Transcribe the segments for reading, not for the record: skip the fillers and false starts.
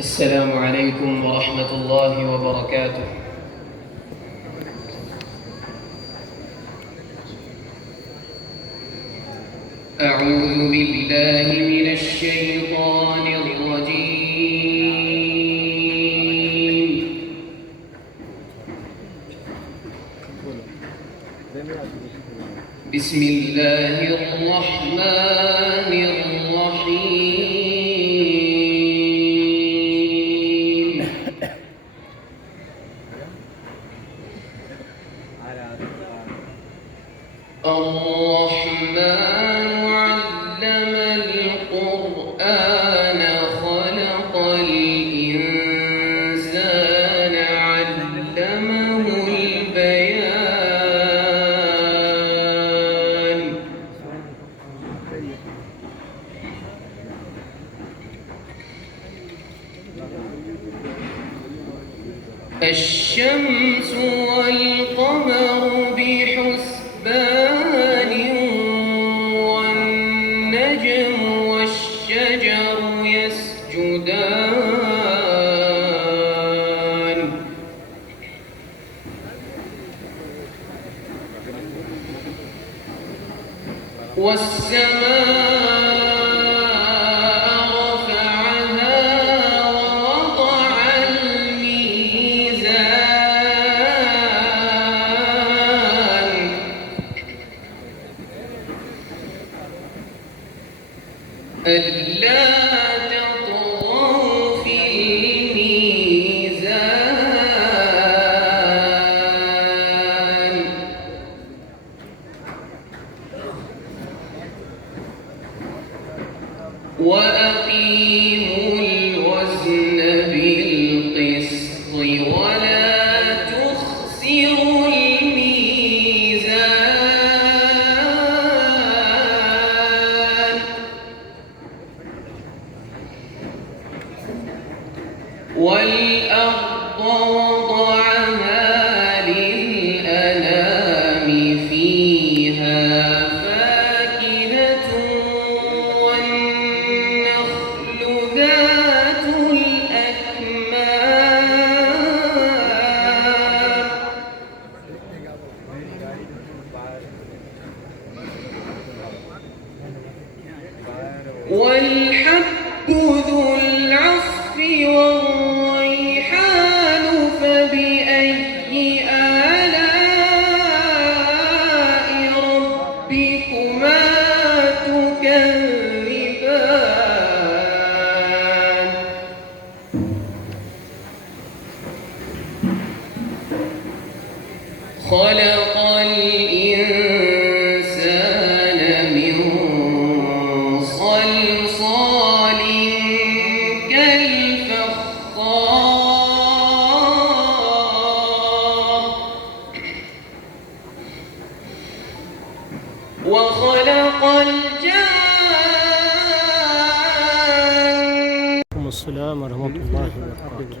السلام عليكم ورحمة الله وبركاته. أعوذ بالله من الشيطان الرجيم. بسم الله الرحمن الرحيم. الرحمن علم القرآن خلق الإنسان علمه البيان. الشمس والقمر بحسبان والنجم والشجر يسجدان. والسماء رفعها ووضع الميزان. ألا تطغوا في الميزان. وأقيموا الوزن بالقسط ولا تخسروا الميزان. والأرض وضعها للأنام فيها فاكهة والنخل ذات الأكمام. والحب ذو العصف والريحان فبأي آلاء ربكما تكذبان. خلق الإنسان من صلصال كالفخار. وخلق الجان. السلام ورحمة الله وبركاته.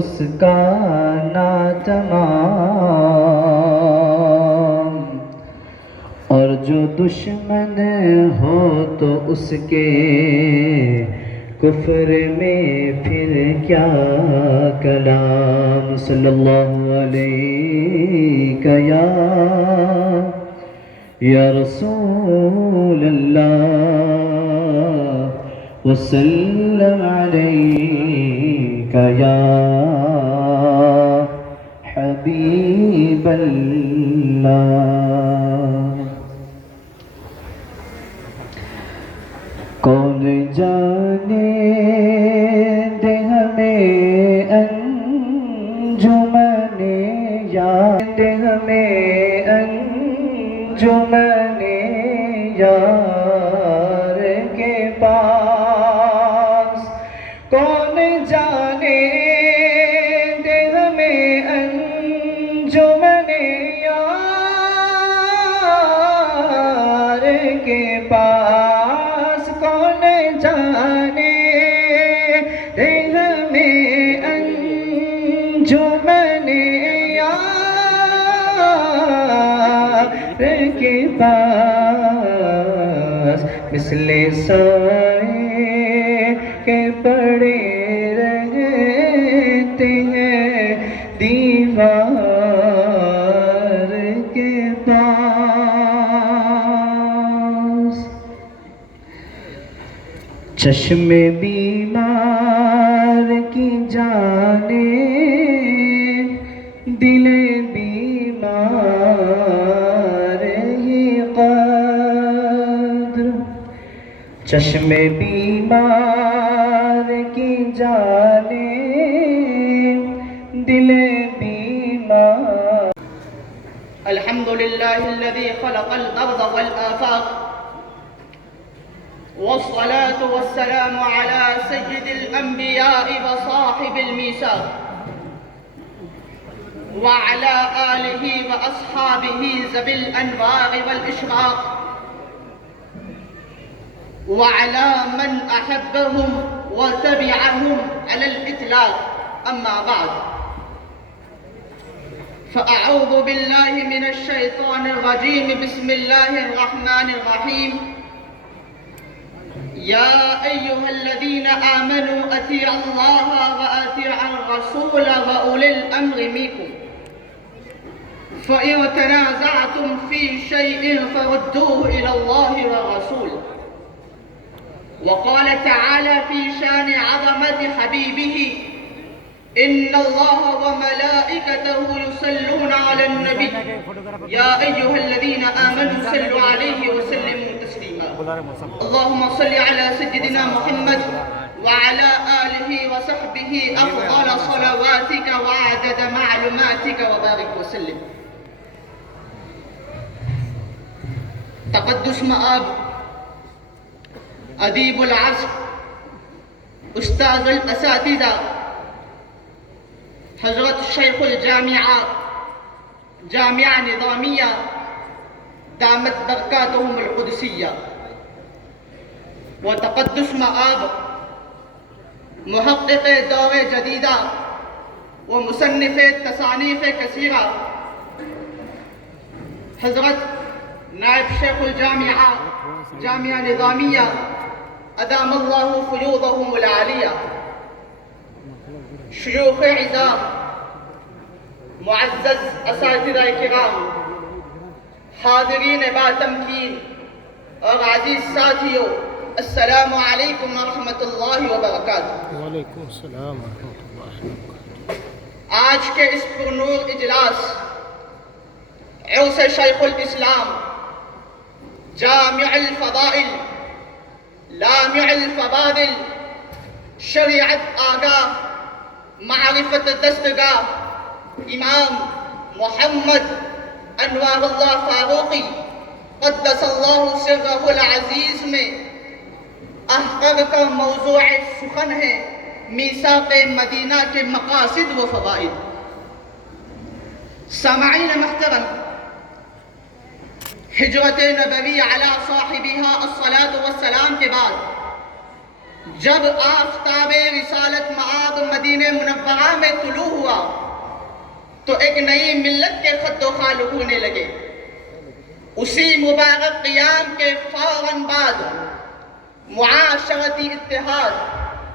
اس کا ناتمام، اور جو دشمن ہو تو اس کے کفر میں پھر کیا کلام۔ صلی اللہ علیہ یا رسول اللہ، وسلم علیک یا حبیب اللہ۔ کون جانے دے ہمیں انجمن یار، دے ہمیں انجمن یار کے پاس، کون جانے دے ہمیں انجمن یار کے پاس، کون جانے دے ہمیں انجمن یار کے پاس، مثل سائے کے پڑے رہتے ہیں دیوار کے پاس۔ چشم بیمار کی جانے، دل بیمار ہی قدر، چشم بیمار کی جانے، دل بیمار۔ الحمد لله الذي خلق الأرض والآفاق، والصلاة والسلام على سيد الأنبياء وصاحب الميثاق، وعلى آله وأصحابه ذوي الأنوار والإشراق، وعلى من أحبهم وتبعهم على الإطلاق، أما بعد، فأعوذ بالله من الشيطان الرجيم، بسم الله الرحمن الرحيم، يا أيها الذين آمنوا أطيعوا الله وأطيعوا الرسول وأولي الأمر منكم، فإن تنازعتم في شيء فردوه إلى الله والرسول، وقال تعالى في شان عظمة حبيبه، إن الله وملائكته يصلون على النبي، يا أيها الذين آمنوا صلوا عليه وسلموا تسليما، اللهم صل على سيدنا محمد وعلى آله وصحبه أفضل صلواتك وعدد معلوماتك وبارك وسلم۔ تقدس مآب، ادیب العصر، استاذ الاساتذہ، حضرت شیخ الجامعہ جامعہ نظامیہ دامت برکاتہم القدسیہ، وتقدس مآب محقق دور جدیدہ ومصنف تصانیف کثیرہ، حضرت نائب شیخ الجامعہ جامعہ نظامیہ ادام اللہ فیوضہم العالیہ، شیوخ عظام، معزز اساتذہ کرام، حاضرین باتمکین اور عزیز ساتھیوں، السلام علیکم ورحمۃ اللہ وبرکاتہ۔ وعلیکم السلام ورحمۃ اللہ وبرکاتہ۔ آج کے اس پرنور اجلاس عرس شیخ الاسلام، جامع الفضائل، لامع الفضائل، شریعت آگاہ، معرفت دستگاہ امام محمد انوار اللہ فاروقی قدس اللہ سرہ العزیز میں احقر کا موضوع سخن ہے میثاق مدینہ کے مقاصد و فوائد۔ سامعین محترم، ہجرت نبوی علی صاحبہا الصلاۃ والسلام کے بعد جب آفتاب رسالت معاد مدینہ منورہ میں طلوع ہوا تو ایک نئی ملت کے خط و خال ہونے لگے۔ اسی مبارک قیام کے فوراً بعد معاشرتی اتحاد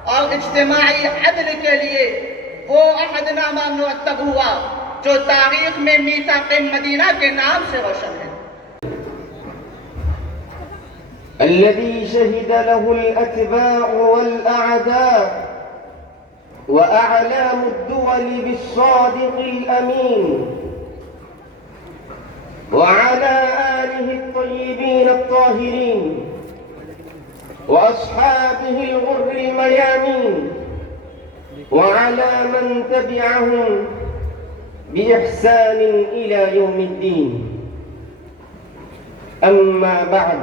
اور اجتماعی عدل کے لیے وہ عہد نامہ مرتب ہوا جو تاریخ میں میثاق مدینہ کے نام سے روشن ہے۔ الذي شهد له الأتباع والأعداء وأعلام الدول بالصادق الأمين وعلى آله الطيبين الطاهرين وأصحابه الغر الميامين وعلى من تبعهم بإحسان إلى يوم الدين. أما بعد،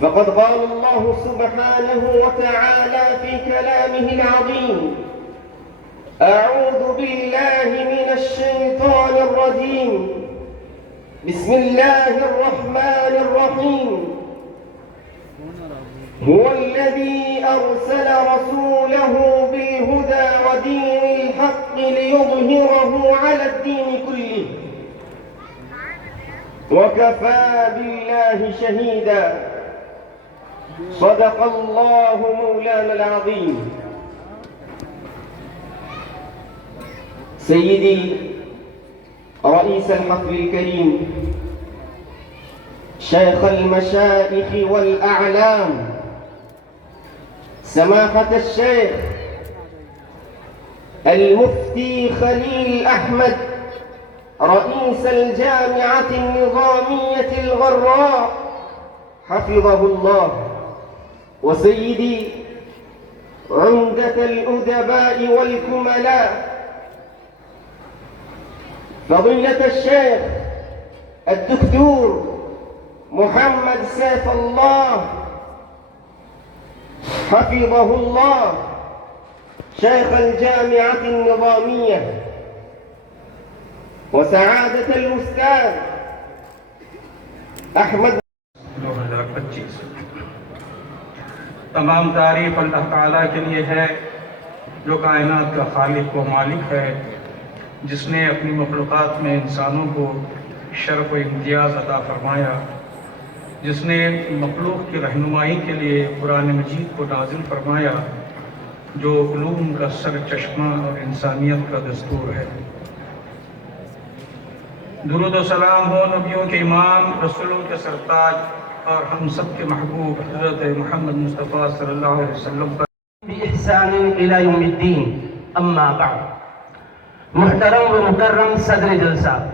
فقد قال الله سبحانه وتعالى في كلامه العظيم: أعوذ بالله من الشيطان الرجيم، بسم الله الرحمن الرحيم. هو الذي أرسل رسوله بالهدى ودين الحق ليظهره على الدين كله وكفى بالله شهيدا. صدق الله مولانا العظيم. سيدي رئيس الحفل الكريم، شيخ المشايخ والأعلام، سماحة الشيخ المفتي خليل أحمد رئيس الجامعة النظامية الغراء حفظه الله، وسيدي عمدة الأدباء والكملاء فضيلة الشيخ الدكتور محمد سيف الله حفظه الله شيخ الجامعة النظامية، وسعادة الأستاذ أحمد. 2025 تمام تعریف اللہ تعالیٰ کے لیے ہے جو کائنات کا خالق و مالک ہے، جس نے اپنی مخلوقات میں انسانوں کو شرف و امتیاز عطا فرمایا، جس نے مخلوق کی رہنمائی کے لیے قرآن مجید کو نازل فرمایا جو علوم کا سر چشمہ اور انسانیت کا دستور ہے۔ درود و سلام ہو نبیوں کے امام، رسولوں کے سرتاج اور ہم سب کے محبوب حضرت محمد مصطفیٰ صلی اللہ علیہ وسلم پر بإحسان إلى يوم الدين. أما بعد، محترم و مکرم صدر جلسہ،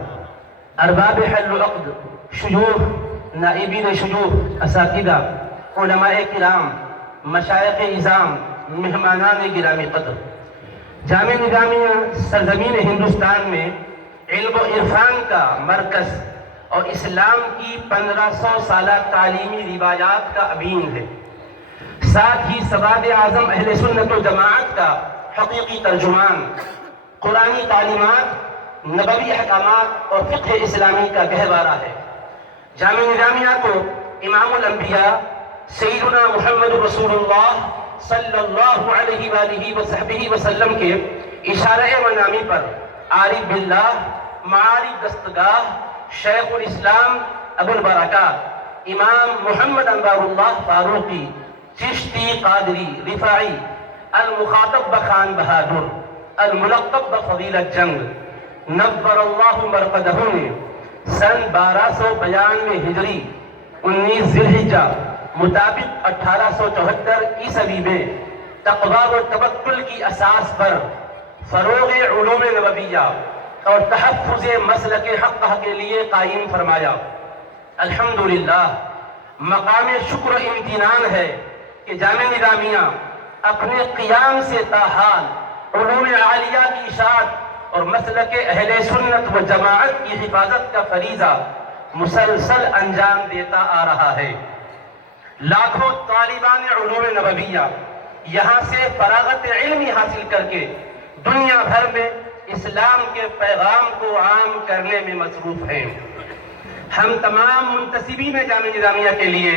ارباب حل و عقد، شیوخ، نائبین شیوخ، اساتذہ، علماء کرام، مشائخ اعظام، مہمانان گرامی قدر، جامع نظامیہ سرزمین ہندوستان میں علم و عرفان کا مرکز اور اسلام کی 1500 سالہ تعلیمی روایات کا امین ہے، ساتھ ہی سواد اعظم اہل سنت و جماعت کا حقیقی ترجمان، قرآنی تعلیمات، نبوی احکامات اور فقہ اسلامی کا گہوارہ ہے۔ جامع نظامیہ کو امام الانبیاء سیدنا محمد رسول اللہ صلی اللہ علیہ وآلہ وصحبہ وسلم کے اشارہ منامی پر عارف باللہ، معارف دستگاہ، شیخ الاسلام ابو البرکات امام محمد انوار اللہ فاروقی چشتی قادری رفاعی المخاطب بخان بہادر الملقب بفضیلت جنگ نور اللہ مرقدہ نے سن 1292 ہجری 19 ذی الحجہ مطابق 1874 عیسوی میں تقویٰ و توکل کی اساس پر فروغ علوم نبویہ اور تحفظ مسلک حق کے لیے قائم فرمایا۔ الحمدللہ، مقام شکر و امتنان ہے کہ جامع نظامیہ اپنے قیام سے تاحال علوم عالیہ کی اشاعت اور مسلک اہل سنت و جماعت کی حفاظت کا فریضہ مسلسل انجام دیتا آ رہا ہے۔ لاکھوں طالبان علوم نبویہ یہاں سے فراغت علمی حاصل کر کے دنیا بھر میں اسلام کے پیغام کو عام کرنے میں مصروف ہیں۔ ہم تمام منتسبین جامع نظامیہ کے لیے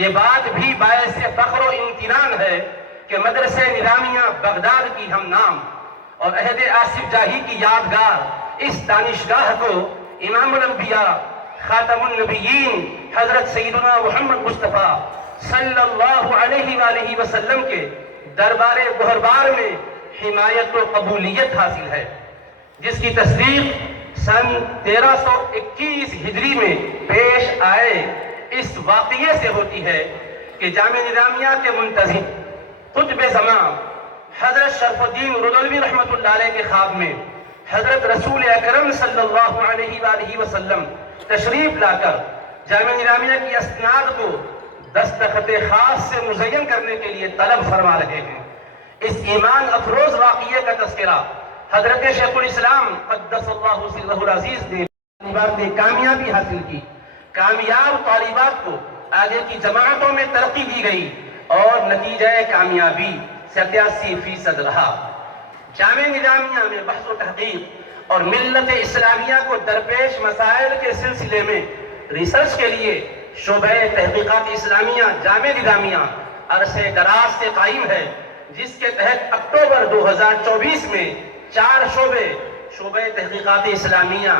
یہ بات بھی باعث فخر و امتنان ہے کہ مدرسہ نظامیہ بغداد کی ہم نام اور عہد آصف جاہی کی یادگار اس دانشگاہ کو امام الانبیاء خاتم النبیین حضرت سیدنا محمد مصطفیٰ صلی اللہ علیہ وآلہ وسلم کے دربار گہربار میں حمایت و قبولیت حاصل ہے، جس کی تصدیق سن 1321 ہجری میں پیش آئے اس واقعے سے ہوتی ہے کہ جامعہ نظامیہ کے منتظم قطب زمان حضرت شرف الدین رودلوی رحمۃ اللہ علیہ کے خواب میں حضرت رسول اکرم صلی اللہ علیہ وآلہ وسلم تشریف لا کر جامعہ نظامیہ کی اسناد کو دستخط خاص سے مزین کرنے کے لیے طلب فرما رہے ہیں۔ اس ایمان افروز واقعے کا تذکرہ حضرت شیخ الاسلام قدس اللہ سرہ العزیز نے طالبات نے کامیابی حاصل کی۔ کامیاب طالبات کو آگے کی جماعتوں میں ترقی دی گئی اور نتیجہ کامیابی 87% رہا۔ جامعہ نظامیہ میں بحث و تحقیق اور ملت اسلامیہ کو درپیش مسائل کے سلسلے میں ریسرچ کے لیے شعبہ تحقیقات اسلامیہ جامعہ نظامیہ عرصے دراز سے قائم ہے، جس کے تحت اکتوبر 2024 میں 4 شعبہ تحقیقات اسلامیہ،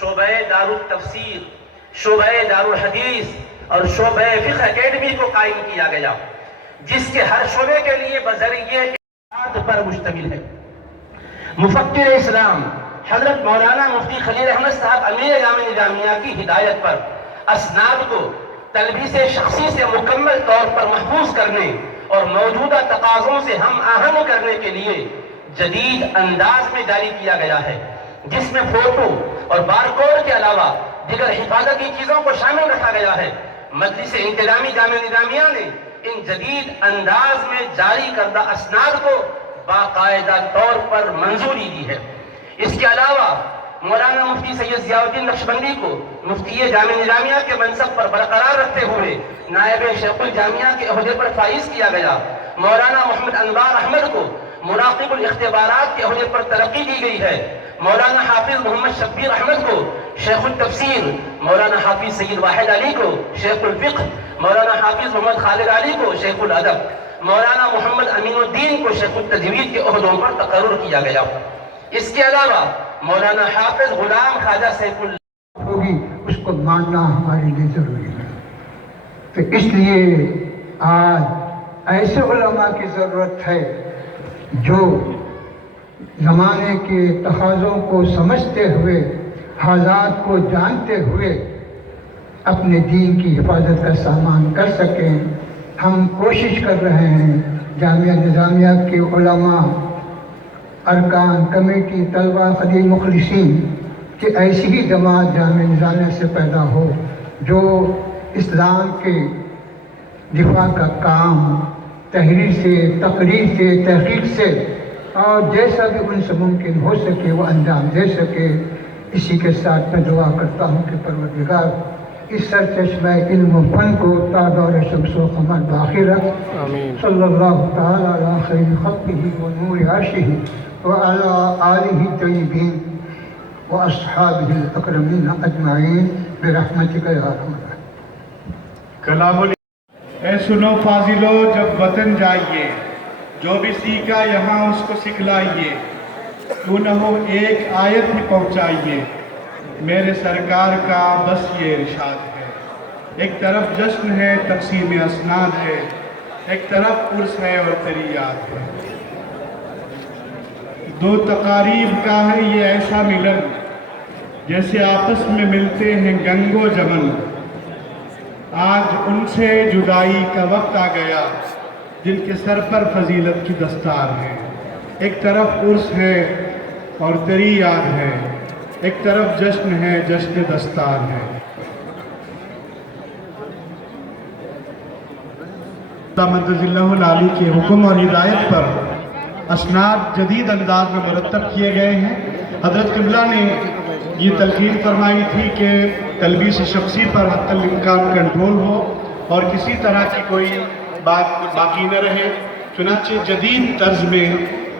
شعبہ دارالتفسیر، شعبہ دارالحدیث اور شعبہ فقہ اکیڈمی کو قائم کیا گیا، جس کے ہر شعبے کے لیے بذریعہ اسناد پر مشتمل ہے۔ مفکر اسلام حضرت مولانا مفتی خلیل احمد صاحب امیر جامعہ نظامیہ کی ہدایت پر اسناد کو تلبیس شخصی سے مکمل طور پر محفوظ کرنے اور موجودہ تقاضوں سے ہم آہنگ کرنے کے لیے جدید انداز میں جاری کیا گیا ہے، جس میں فوٹو اور بارکوڈ کے علاوہ دیگر حفاظتی چیزوں کو شامل رکھا گیا ہے۔ مجلس انتظامی جامعہ نظامیہ نے ان جدید انداز میں جاری کردہ اسناد کو باقاعدہ طور پر منظوری دی ہے۔ اس کے علاوہ مولانا مفتی سید ضیاء الدین نقشبندی کو مفتی جامعہ نظامیہ کے منصب پر برقرار رکھتے ہوئے نائب شیخ الجامعہ کے عہدے پر فائز کیا گیا۔ مولانا محمد انوار احمد کو مراقب الاختبارات کے عہدے پر ترقی دی گئی ہے۔ مولانا حافظ محمد شبیر احمد کو شیخ التفسیر، مولانا حافظ سید واحد علی کو شیخ الفقہ، مولانا حافظ محمد خالد علی کو شیخ الادب، مولانا محمد امین الدین کو شیخ التجوید کے عہدوں پر تقرر کیا گیا۔ اس کے علاوہ مولانا حافظ غلام خواجہ سیف اللہ ہوگی، اس کو ماننا ہمارے لیے ضروری ہے۔ تو اس لیے آج ایسے علماء کی ضرورت ہے جو زمانے کے تقاضوں کو سمجھتے ہوئے، حالات کو جانتے ہوئے اپنے دین کی حفاظت کا سامان کر سکیں۔ ہم کوشش کر رہے ہیں جامعہ نظامیہ کے علماء، ارکان، کمیٹی، طلباء، خدیم مخلصین کہ ایسی ہی جماعت جامعہ نظامیہ سے پیدا ہو جو اسلام کے دفاع کا کام تحریر سے، تقریر سے، تحقیق سے اور جیسا بھی ان سے ممکن ہو سکے وہ انجام دے سکے۔ اسی کے ساتھ میں دعا کرتا ہوں کہ پروردگار اس سرچشمہ علم و فن کو تا دور شمس و قمر باقی رکھ۔ صلی اللہ تعالی علی خیر خلقہ و نور عرشہ وعلی آلہ الطیبین واصحابہ الاکرمین اجمعین برحمتک یا ارحم الراحمین۔ کلام اے سنو فاضلو جب وطن جائیے، جو بھی سیکھا یہاں اس کو سکھلائیے، کیوں نہ ہو ایک آیت ہی پہنچائیے، میرے سرکار کا بس یہ ارشاد ہے۔ ایک طرف جشن ہے، تقسیم اسناد ہے، ایک طرف عرس ہے اور تریاد ہے۔ دو تقاریب کا ہے یہ ایسا ملن، جیسے آپس میں ملتے ہیں گنگ و جمن۔ آج ان سے جدائی کا وقت آ گیا جن کے سر پر فضیلت کی دستار ہے۔ ایک طرف عرس ہے اور تری یاد ہے، ایک طرف جشن ہے، جشن دستار ہے۔ اللہ اللہ العالی کے حکم اور ہدایت پر اسناد جدید انداز میں مرتب کیے گئے ہیں۔ حضرت قبلہ نے یہ تلقین فرمائی تھی کہ تلبیس شخصی پر حتی الامکان کنٹرول ہو اور کسی طرح کی کوئی بات باقی نہ رہے، چنانچہ جدید طرز میں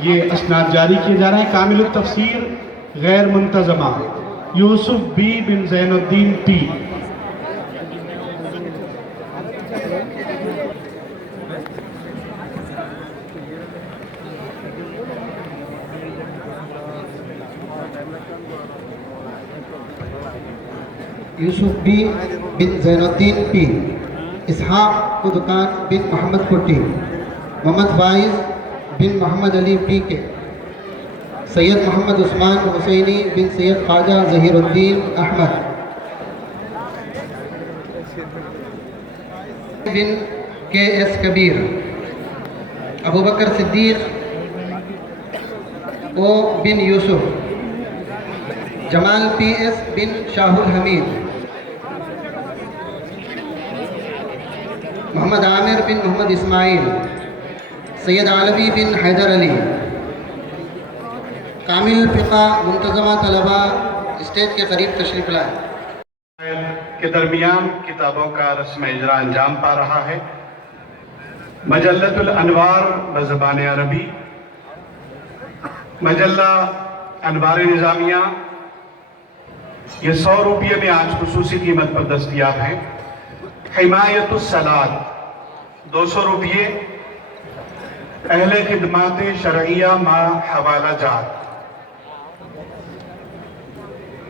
یہ اسناد جاری کیے جا رہے ہیں۔ کامل التفسیر غیر منتظمہ یوسف be bin Zain Uddin P. Yusuf be بن زین الدین پی، اسحاق قدکان بن محمد پٹی، محمد فائز بن محمد علی پی کے، سید محمد عثمان حسینی بن سید خواجہ ظہیر الدین احمد بن کے ایس کبیر، ابو بکر صدیق او بن یوسف، جمال پی ایس بن شاہ الحمید، محمد عامر بن محمد اسماعیل، سید عالوی بن حیدر علی، کامل فقہ منتظمہ طلبہ اسٹیج کے قریب تشریف لائے۔ کے درمیان کتابوں کا رسم اجرا انجام پا رہا ہے۔ مجلۃ الانوار بزبان عربی، مجلہ انوار نظامیہ، یہ 100 روپیے میں آج خصوصی قیمت پر دستیاب ہے۔ حمایت الصلاۃ 200 روپیے، اہل خدمات شرعیہ ما حوالہ جات،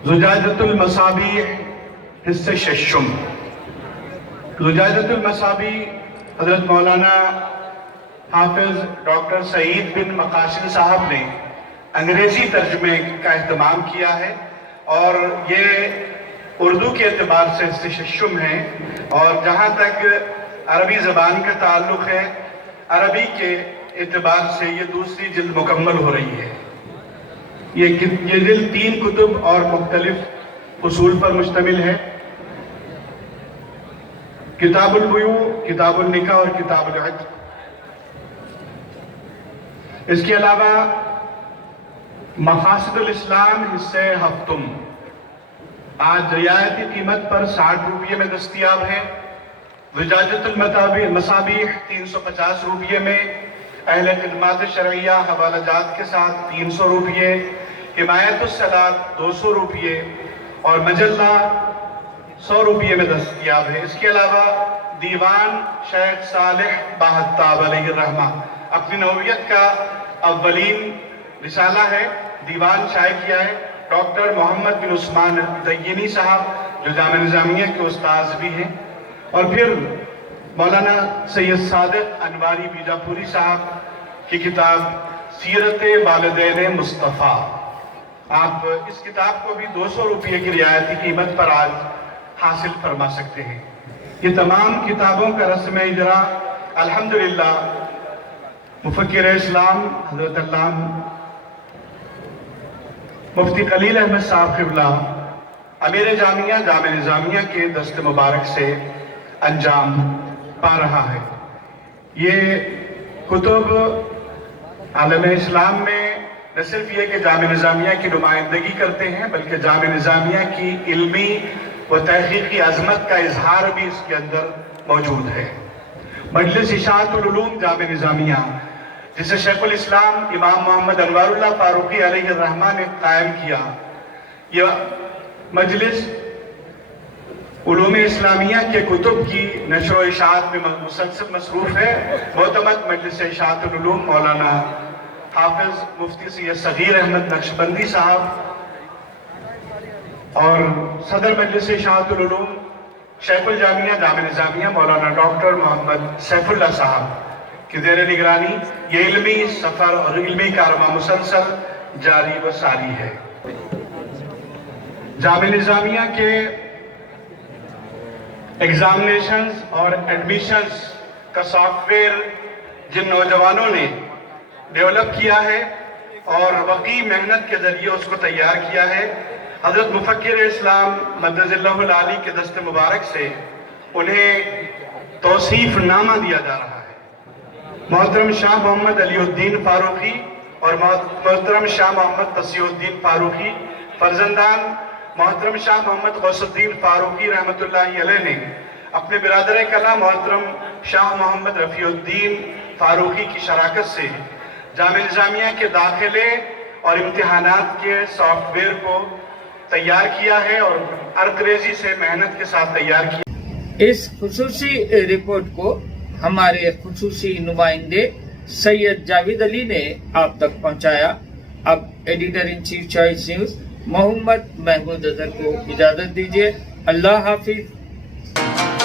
زجاجۃ المصابیح حصہ ششم۔ زجاجۃ المصابیح حضرت مولانا حافظ ڈاکٹر سعید بن مقاصد صاحب نے انگریزی ترجمے کا اہتمام کیا ہے، اور یہ اردو کے اعتبار سے حصہ ششم ہے، اور جہاں تک عربی زبان کا تعلق ہے، عربی کے اعتبار سے یہ دوسری جلد مکمل ہو رہی ہے۔ یہ جلد 3 کتب اور مختلف اصول پر مشتمل ہے: کتاب البیوع، کتاب النکاح اور کتاب العتق۔ اس کے علاوہ مقاصد الاسلام حصہ ہفتم آج رعایتی قیمت پر 60 روپیے میں دستیاب ہے۔ زجاجۃ المصابیح 350 روپیے میں، اہل خدمات شرعیہ حوالہ جات کے ساتھ 300 روپیے، حمایت الصلاۃ 200 روپیے، اور مجلہ 100 روپیے میں دستیاب ہے۔ اس کے علاوہ دیوان شیخ صالح باہتاب علیہ الرحمہ، اپنی نوعیت کا اولین رسالہ ہے، دیوان شائع کیا ہے ڈاکٹر محمد بن عثمان دینی صاحب، جو جامعہ نظامیہ کے استاذ بھی ہیں، اور پھر مولانا سید صادق انواری بیجاپوری صاحب کی کتاب سیرت والدین مصطفیٰ۔ آپ اس کتاب کو بھی 200 روپیے کی رعایتی قیمت پر آج حاصل فرما سکتے ہیں۔ یہ تمام کتابوں کا رسم اجرا الحمدللہ مفکر اسلام حضرت علامہ مفتی خلیل احمد صاحب قبلہ امیر جامعہ جامعہ نظامیہ کے دست مبارک سے انجام پا رہا ہے۔ یہ کتب عالم اسلام میں نہ صرف یہ کہ جامعہ نظامیہ کی نمائندگی کرتے ہیں، بلکہ جامعہ نظامیہ کی علمی و تحقیقی عظمت کا اظہار بھی اس کے اندر موجود ہے۔ مجلس اشاعت العلوم جامعہ نظامیہ، جسے شیخ الاسلام امام محمد انوار اللہ فاروقی علیہ الرحمہ نے قائم کیا، یہ مجلس علوم اسلامیہ کے کتب کی نشر و اشاعت میں مسلسل مصروف ہے۔ معتمد مجلس اشاعت العلوم مولانا حافظ مفتی سید صغیر احمد نقشبندی صاحب اور صدر مجلس اشاعت العلوم شیخ الجامعہ جامعہ نظامیہ مولانا ڈاکٹر محمد سیف اللہ صاحب کی زیر نگرانی یہ علمی سفر اور علمی کارواں مسلسل جاری و ساری ہے۔ جامعہ نظامیہ کے ایگزامینیشنز اور ایڈمیشنز کا سافٹ ویئر جن نوجوانوں نے ڈیولپ کیا ہے اور وقی محنت کے ذریعے اس کو تیار کیا ہے، حضرت مفکر اسلام مدد اللہ العالی کے دست مبارک سے انہیں توصیف نامہ دیا جا رہا ہے۔ محترم شاہ محمد علی الدین فاروقی اور محترم شاہ محمد تسیع الدین فاروقی فرزندان محترم شاہ محمد غوث الدین فاروقی رحمۃ اللہ علیہ نے اپنے برادر کلام محترم شاہ محمد رفیع الدین فاروقی کی شراکت سے جامعہ نظامیہ کے داخلے اور امتحانات کے سافٹ ویئر کو تیار کیا ہے اور ارکریزی سے محنت کے ساتھ تیار کیا۔ اس خصوصی رپورٹ کو ہمارے خصوصی نمائندے سید جاوید علی نے آپ تک پہنچایا۔ اب editor in chief Choice News Muhammad Mahmood Azhar کو اجازت دیجیے. اللہ حافظ.